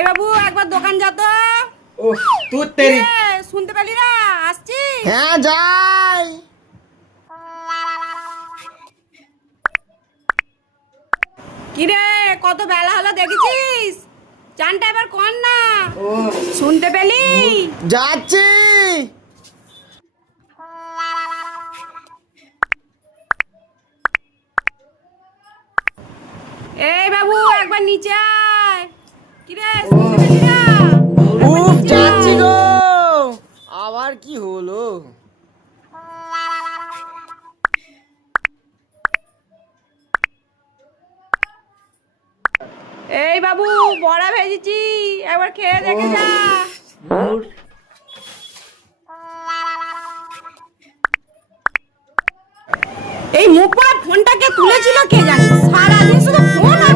এই বাবু একবার দোকান যা তো। ও তুই তেরি শুনতে পেলি না? আসছি। হ্যাঁ যাই। কিরে কত বেলা হলো দেখেছিস? চানটা এবার কর না। ও শুনতে পেলি? যাচ্ছি। এই বাবু একবার নিচে আয়। কিরে শুনতে পেলি না? একবার উফ নিচে যাচ্ছি আয়। গো। আবার কি হলো? এই বাবু বড়া ভেজেছি, একবার খেয়ে দেখে যা। মুর এই মুখ পড়া ফোনটাকে তুলেছিল কে জানে, সারাদিন শুধু ফোন আর